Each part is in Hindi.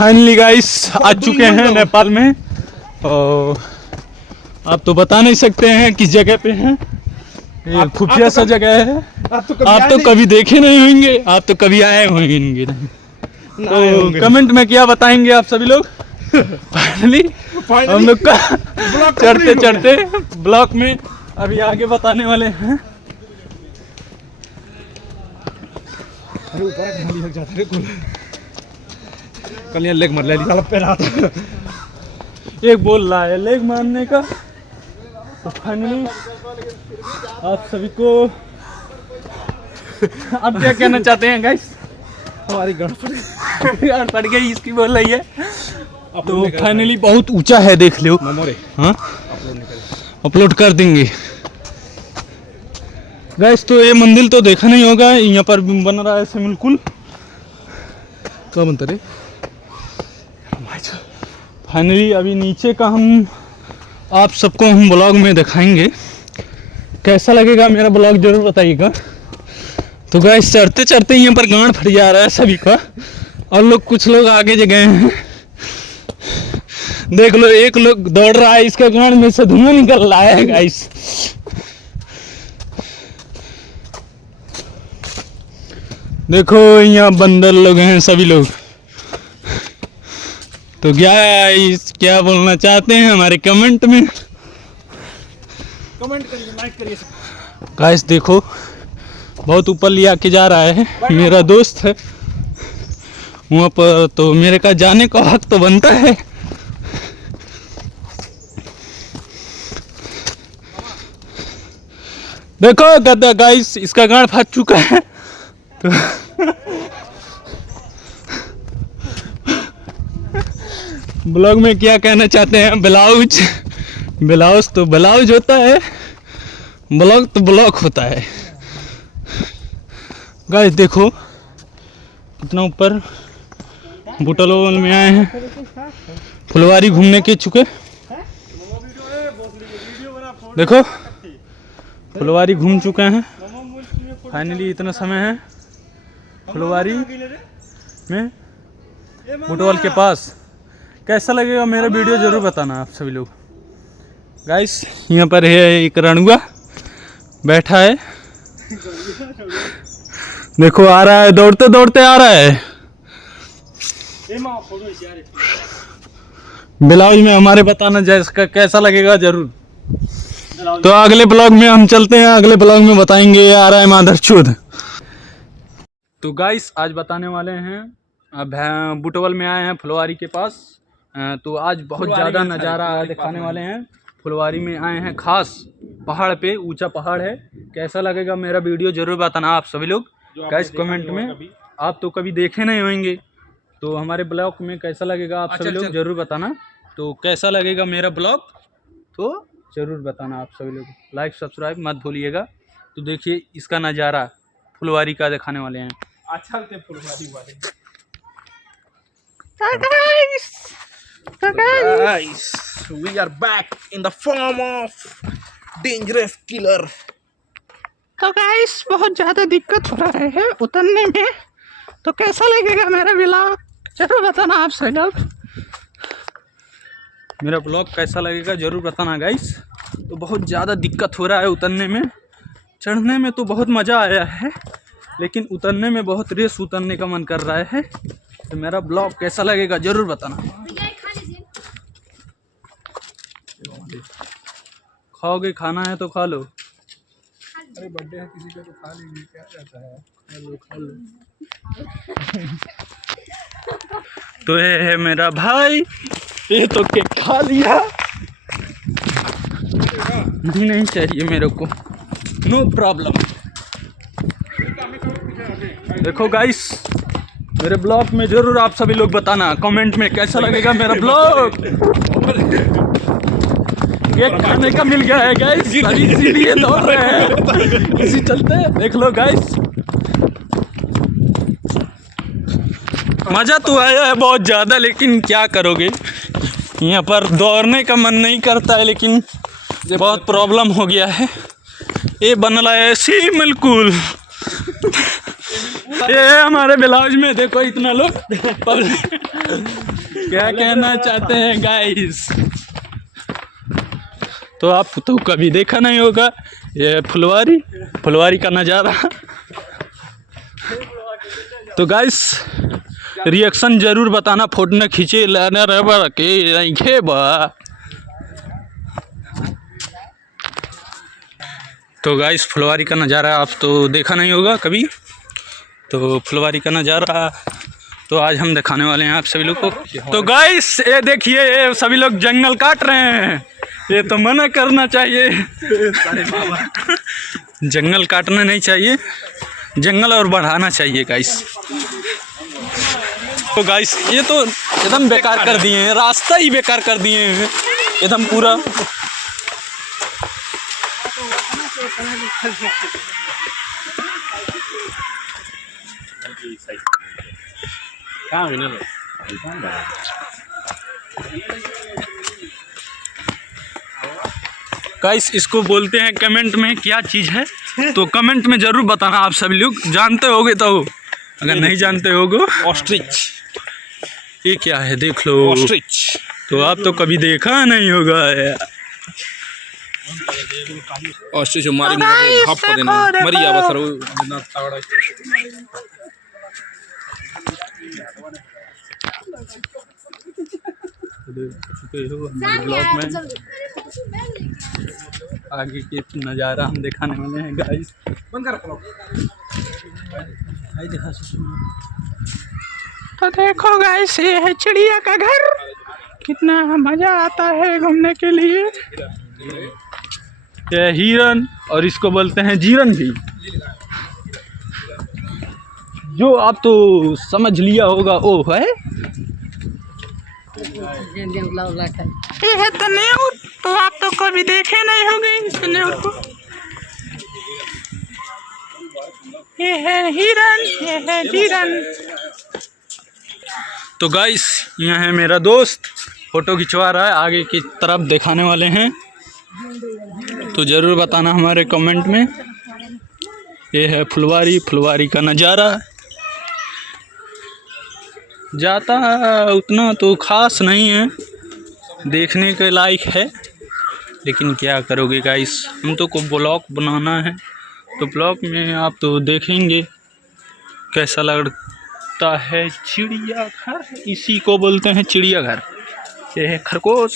फाइनली गाइस आ चुके हैं नेपाल में। और आप तो बता नहीं सकते हैं किस जगह पे हैं। ये खुफिया सा जगह है। आप तो कभी देखे नहीं होंगे, आप तो कभी आए होंगे नहीं। तो कमेंट में क्या बताएंगे आप सभी लोग। फाइनली हम लोग का चढ़ते चढ़ते ब्लॉक में अभी आगे बताने वाले हैं। कल यहाँ लेग मार लिया पे रहा था। एक बोल रहा है लेग मारने का। तो फाइनली आप सभी को आप क्या कहना चाहते हैं गाइस। हमारी गाड़ पड़ गई इसकी बोल रही है। तो फाइनली बहुत ऊंचा है, देख लो। हाँ अपलोड कर देंगे गाइस। तो ये मंदिर तो देखा नहीं होगा, यहाँ पर बन रहा है स्विमिंग पूल। क्या बनता रे। फाइनली अभी नीचे का हम आप सबको हम ब्लॉग में दिखाएंगे। कैसा लगेगा मेरा ब्लॉग जरूर बताइएगा। तो गाइस चढ़ते चढ़ते यहाँ पर गांड फट जा रहा है सभी का। और लोग कुछ लोग आगे जो गए हैं, देख लो एक लोग दौड़ रहा है, इसका गांड में से धुआं निकल रहा है गाइस। देखो यहाँ बंदर लोग हैं सभी लोग। तो क्या बोलना चाहते हैं हमारे कमेंट में कमेंट करिए, लाइक करिए गाइस। देखो बहुत ऊपर लिया के जा रहा है, मेरा दोस्त है वहाँ पर। तो मेरे का जाने का हक तो बनता है। देखो गद्दा गाइस, इसका गांड फट चुका है। तो ब्लॉग में क्या कहना चाहते हैं। ब्लाउज तो ब्लाउज होता है, ब्लॉग तो ब्लॉग होता है गाइस। देखो कितना ऊपर बुटलोल में आए हैं, फुलवारी घूमने के चुके। देखो फुलवारी घूम चुके हैं। फाइनली इतना समय है फुलवारी में बुटवल के पास। कैसा लगेगा मेरा वीडियो जरूर बताना आप सभी लोग गाइस। यहाँ पर है एक रणुआ बैठा है, देखो आ रहा है, दौड़ते दौड़ते आ रहा है। ब्लाउज में हमारे बताना जैसा कैसा लगेगा जरूर। तो अगले ब्लॉग में हम चलते हैं, अगले ब्लॉग में बताएंगे आ रहा है माधरचोद। तो गाइस आज बताने वाले हैं, अब बुटवल में आए हैं फुलवारी के पास। तो आज बहुत ज़्यादा नज़ारा दिखाने वाले हैं। फुलवारी में आए हैं खास पहाड़ पे, ऊंचा पहाड़ है। कैसा लगेगा मेरा वीडियो जरूर बताना आप सभी लोग गाइस कमेंट में। आप तो कभी देखे नहीं होंगे, तो हमारे ब्लॉग में कैसा लगेगा आप सभी लोग जरूर बताना। तो कैसा लगेगा मेरा ब्लॉग तो जरूर बताना आप सभी लोग। लाइक सब्सक्राइब मत भूलिएगा। तो देखिए इसका नज़ारा फुलवारी का दिखाने वाले हैं। अच्छा फुलवारी वाले guys, we are back in the form of dangerous killer। तो गाइस बहुत ज़्यादा दिक्कत हो रहा है उतरने में। तो कैसा लगेगा मेरा ब्लॉग जरूर बताना आप सभी लोग। मेरा ब्लॉग कैसा लगेगा जरूर बताना गाइस। तो बहुत ज़्यादा दिक्कत हो रहा है उतरने में। चढ़ने में तो बहुत मज़ा आया है, लेकिन उतरने में बहुत रेस उतरने का मन कर रहा है। तो मेरा ब्लॉग कैसा लगेगा जरूर बताना। खाओगे, खाना है तो खा लो। अरे बर्थडे है किसी का तो खा लेंगे, क्या जाता है। खा लो। तो ये है मेरा भाई, ये तो केक खा लिया। नहीं चाहिए मेरे को, नो प्रॉब्लम। देखो गाइस मेरे ब्लॉग में जरूर आप सभी लोग बताना कमेंट में कैसा लगेगा मेरा ब्लॉग। केक खाने का मिल गया है गाइस, सभी इसीलिए दौड़ रहे हैं, इसी चलते देख लो गाइस। मज़ा तो आया है बहुत ज़्यादा, लेकिन क्या करोगे, यहाँ पर दौड़ने का मन नहीं करता है, लेकिन बहुत प्रॉब्लम हो गया है। ये बन रहा है स्विमिंग पूल। ये हमारे ब्लाउज में देखो इतना लोग क्या कहना चाहते हैं गाइस। तो आप तो कभी देखा नहीं होगा ये फुलवारी का नज़ारा। तो गाइस रिएक्शन जरूर बताना, फोटो न खींचे लाना रबर के बा। तो गाइस फुलवारी का नज़ारा आप तो देखा नहीं होगा कभी, तो फुलवारी का नज़ारा तो आज हम दिखाने वाले हैं आप सभी लोग को। तो गाइस ये देखिए ये सभी लोग जंगल काट रहे हैं, ये तो मना करना चाहिए जंगल काटना नहीं चाहिए, जंगल और बढ़ाना चाहिए गाइस। तो गाइस ये तो एकदम बेकार कर दिए हैं, रास्ता ही बेकार कर दिए हैं एकदम पूरा। गाइस इसको बोलते हैं कमेंट में क्या चीज़ है, तो कमेंट में ज़रूर बताना आप सभी लोग जानते होगे, तो अगर नहीं जानते होगे ऑस्ट्रिच ये क्या है देख लो, ऑस्ट्रिच तो आप तो कभी देखा नहीं होगा यार। ऑस्ट्रिच मारी हाफ कर देना मरिया बस रो ना तगड़ा। ब्लॉग में आगे के नज़ारा हम दिखाने वाले हैं गाइस। बंद कर ब्लॉग। तो देखो गाइस ये है चिड़िया का घर, कितना मज़ा आता है घूमने के लिए। ये हिरन और इसको बोलते हैं जीरन भी, जो आप तो समझ लिया होगा ओ है। ये है तनेऊर, तो आप तो कभी देखे नहीं होंगे इस तनेऊर को। ये है हिरन, ये है जीरन। तो गाइस यहाँ है मेरा दोस्त फोटो खिंचवा रहा है, आगे की तरफ दिखाने वाले हैं, तो ज़रूर बताना हमारे कमेंट में। ये है फुलवारी का नज़ारा, जाता उतना तो ख़ास नहीं है, देखने के लायक है, लेकिन क्या करोगे गाइस, हम तो को ब्लॉग बनाना है, तो ब्लॉग में आप तो देखेंगे कैसा लगता है। चिड़ियाघर इसी को बोलते हैं चिड़ियाघर। ये है खरगोश।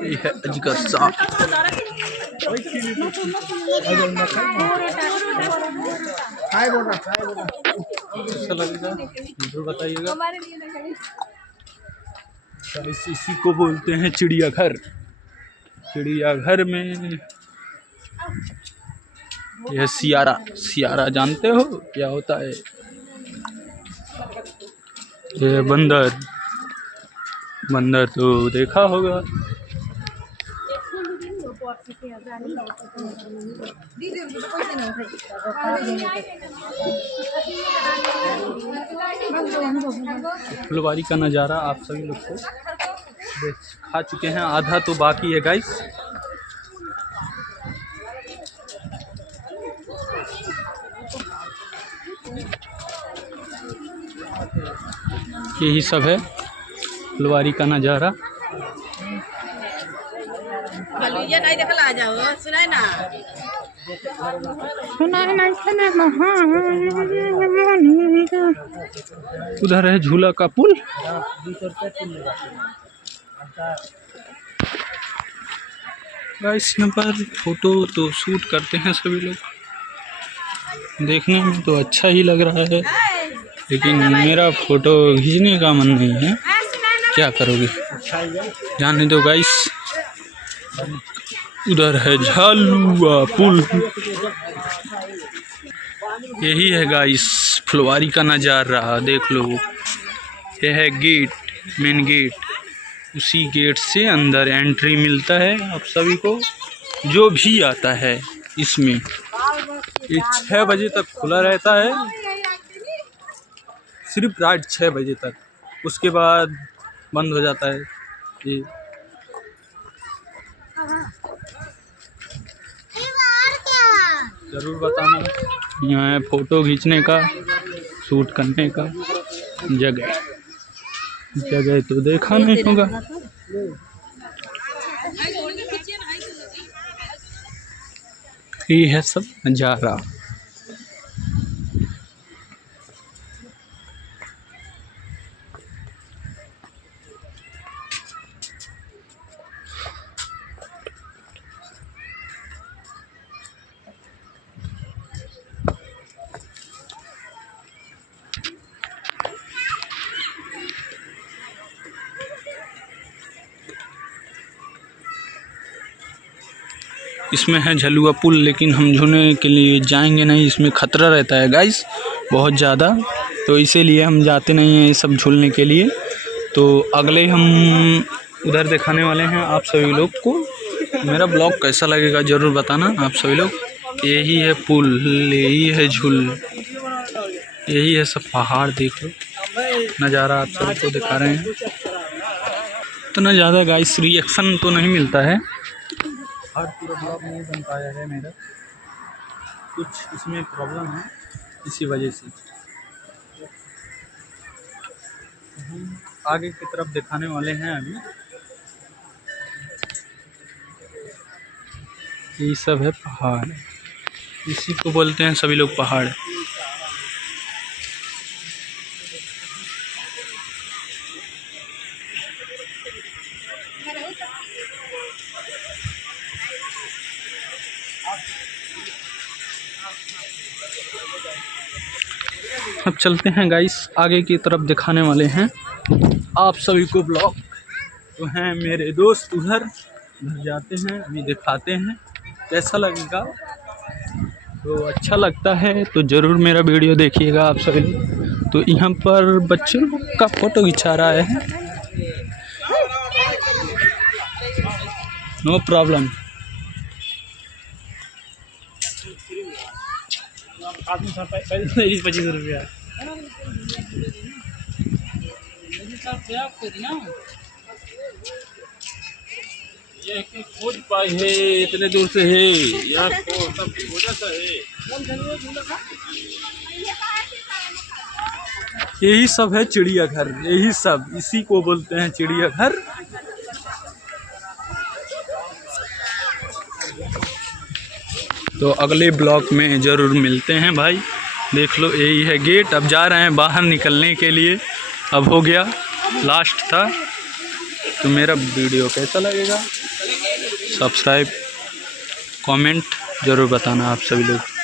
ये है अजगर सांप। कैसा लगेगा जरूर बताइएगा। इसी को बोलते हैं चिड़ियाघर। चिड़ियाघर में यह सियारा जानते हो क्या होता है? ये बंदर तो देखा होगा। फुलवारी का नज़ारा आप सभी लोग को खा चुके हैं, आधा तो बाकी है गाइस। यही सब है फुलवारी का नज़ारा। उधर है झूला का पुल। गाइस यहाँ पर फोटो तो शूट करते हैं सभी लोग, देखने में तो अच्छा ही लग रहा है, लेकिन मेरा फोटो खींचने का मन नहीं है, क्या करोगे, जाने दो गाइस। उधर है झालुआ पुल। यही है गाइस फुलवारी का नज़ारा, देख लो। यह है गेट, मेन गेट, उसी गेट से अंदर एंट्री मिलता है आप सभी को, जो भी आता है इसमें। ये 6 बजे तक खुला रहता है, सिर्फ रात 6 बजे तक, उसके बाद बंद हो जाता है ये। ज़रूर बताना। यहाँ है फ़ोटो खींचने का, शूट करने का जगह। जगह तो देखा नहीं होगा। ये है सब नज़ारा। इसमें है झलुआ पुल, लेकिन हम झूलने के लिए जाएंगे नहीं, इसमें खतरा रहता है गाइस बहुत ज़्यादा, तो इसीलिए हम जाते नहीं हैं ये सब झूलने के लिए। तो अगले हम उधर दिखाने वाले हैं आप सभी लोग को। मेरा ब्लॉग कैसा लगेगा ज़रूर बताना आप सभी लोग। यही है पुल, यही है झूल, यही है सब पहाड़। देख लो नज़ारा आप सबको दिखा रहे हैं। इतना ज़्यादा गाइस रिएक्शन तो नहीं मिलता है, और पूरा ब्लॉग नहीं बन पाया है मेरा, कुछ इसमें प्रॉब्लम है, इसी वजह से। हम आगे की तरफ दिखाने वाले हैं अभी। ये सब है पहाड़, इसी को बोलते हैं सभी लोग पहाड़। अब चलते हैं गाइस, आगे की तरफ दिखाने वाले हैं आप सभी को ब्लॉग। तो हैं मेरे दोस्त उधर जाते हैं, अभी दिखाते हैं कैसा लगेगा। तो अच्छा लगता है तो ज़रूर मेरा वीडियो देखिएगा आप सभी लोग। तो यहाँ पर बच्चों का फ़ोटो खिंचा रहा है, नो प्रॉब्लम। ₹25 ये खोज पाए है, इतने दूर से है यार, सब खोजा सा है। यही सब है चिड़ियाघर, यही सब, इसी को बोलते हैं चिड़ियाघर। तो अगले ब्लॉक में ज़रूर मिलते हैं भाई। देख लो यही है गेट, अब जा रहे हैं बाहर निकलने के लिए। अब हो गया, लास्ट था। तो मेरा वीडियो कैसा लगेगा, सब्सक्राइब कमेंट ज़रूर बताना आप सभी लोग।